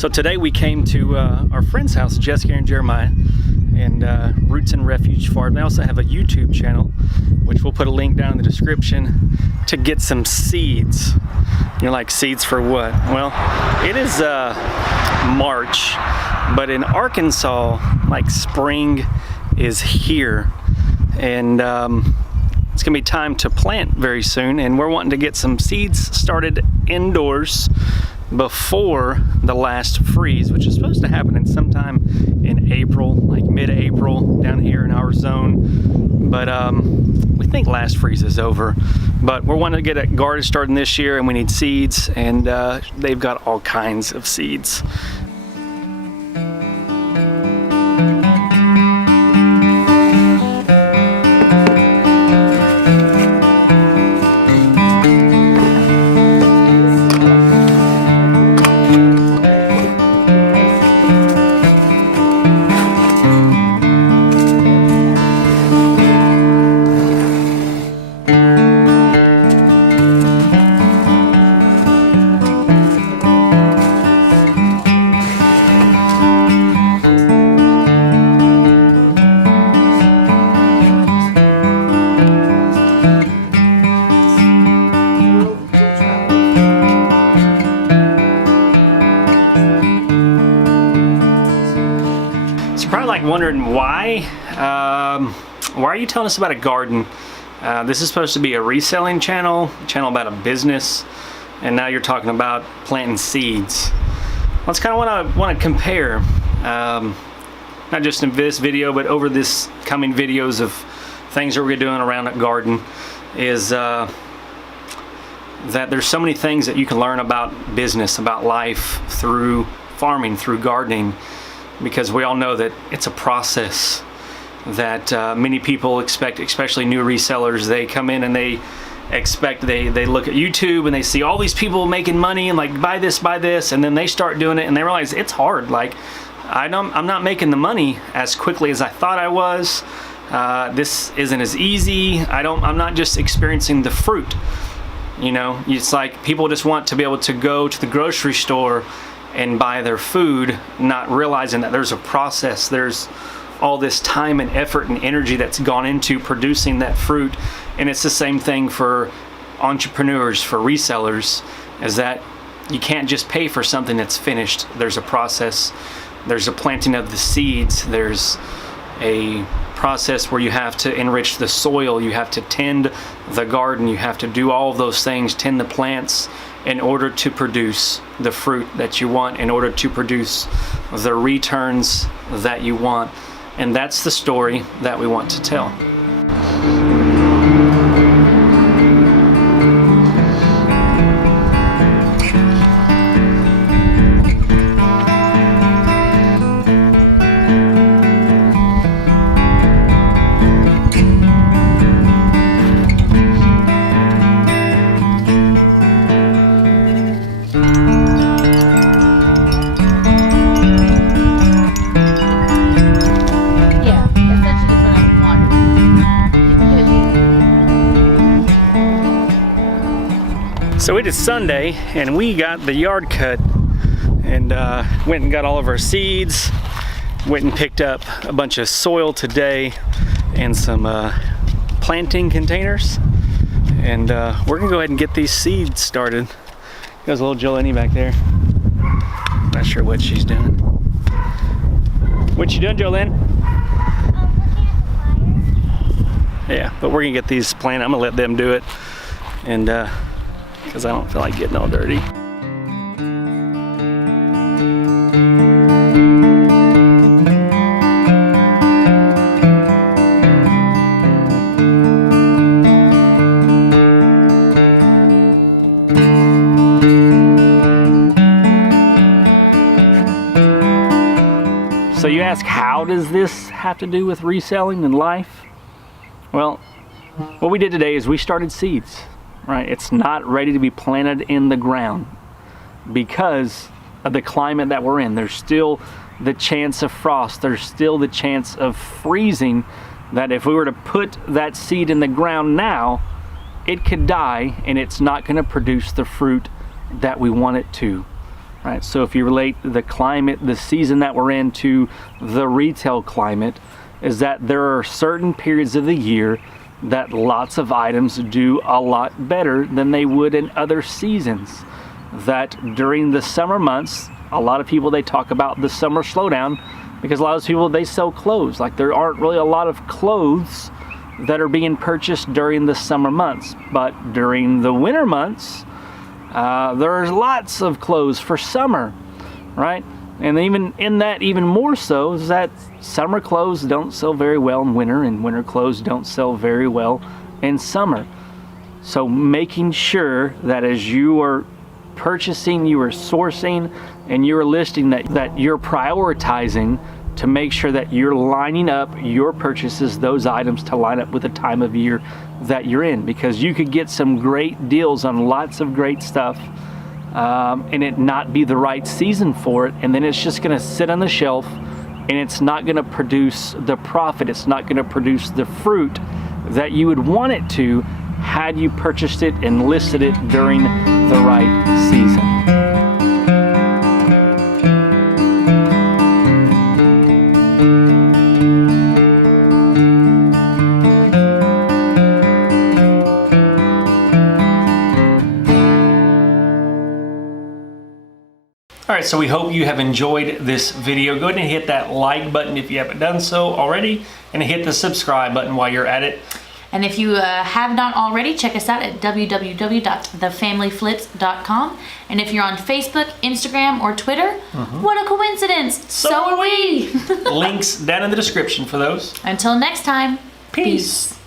So today we came to our friend's house, Jessica and Jeremiah, and Roots and Refuge Farm. They also have a YouTube channel, which we'll put a link down in the description, to get some seeds. You're like, seeds for what? Well, it is March, but in Arkansas, like, spring is here, and it's gonna be time to plant very soon, and we're wanting to get some seeds started indoors before the last freeze, which is supposed to happen in sometime in April, like mid-April down here in our zone. But we think last freeze is over, but we're wanting to get a garden started this year, and we need seeds, and they've got all kinds of seeds. Wondering why are you telling us about a garden? This is supposed to be a reselling channel about a business, and now you're talking about planting seeds. That's kind of what I want to compare, not just in this video, but over this coming videos of things that we're doing around a garden, is that there's so many things that you can learn about business, about life, through farming, through gardening, because we all know that it's a process that many people expect, especially new resellers. They come in and they expect, they look at YouTube and they see all these people making money and like, buy this, and then they start doing it and they realize it's hard. Like, I'm not making the money as quickly as I thought I was. This isn't as easy. I'm not just experiencing the fruit. You know, it's like people just want to be able to go to the grocery store and buy their food, not realizing that there's a process. There's all this time and effort and energy that's gone into producing that fruit. And it's the same thing for entrepreneurs, for resellers, is that you can't just pay for something that's finished. There's a process. There's a planting of the seeds. There's a process where you have to enrich the soil. You have to tend the garden. You have to do all of those things, tend the plants, in order to produce the fruit that you want, in order to produce the returns that you want. And that's the story that we want to tell. So it is Sunday, and we got the yard cut, and went and got all of our seeds, went and picked up a bunch of soil today and some planting containers, and we're gonna go ahead and get these seeds started. There's a little Jolene back there. Not sure what she's doing. What you doing, Jolene? Yeah, but we're gonna get these planted. I'm gonna let them do it, and because I don't feel like getting all dirty. So you ask, how does this have to do with reselling and life? Well, what we did today is we started seeds. Right, it's not ready to be planted in the ground because of the climate that we're in. There's still the chance of frost. There's still the chance of freezing, that if we were to put that seed in the ground now, it could die and it's not going to produce the fruit that we want it to. right? So if you relate the climate, the season that we're in, to the retail climate, is that there are certain periods of the year that lots of items do a lot better than they would in other seasons. That during the summer months, a lot of people, they talk about the summer slowdown because a lot of people, they sell clothes. Like, there aren't really a lot of clothes that are being purchased during the summer months, but during the winter months, there's lots of clothes for summer, right? And even in that, even more so, is that summer clothes don't sell very well in winter, and winter clothes don't sell very well in summer. So making sure that as you are purchasing, you are sourcing, and you are listing, that you're prioritizing to make sure that you're lining up your purchases, those items, to line up with the time of year that you're in, because you could get some great deals on lots of great stuff, and it not be the right season for it, and then it's just going to sit on the shelf, and it's not going to produce the profit, it's not going to produce the fruit that you would want it to had you purchased it and listed it during the right season. Alright, so we hope you have enjoyed this video. Go ahead and hit that like button if you haven't done so already, and hit the subscribe button while you're at it. And if you have not already, check us out at www.thefamilyflips.com. And if you're on Facebook, Instagram, or Twitter, what a coincidence! So are we! Links down in the description for those. Until next time, Peace.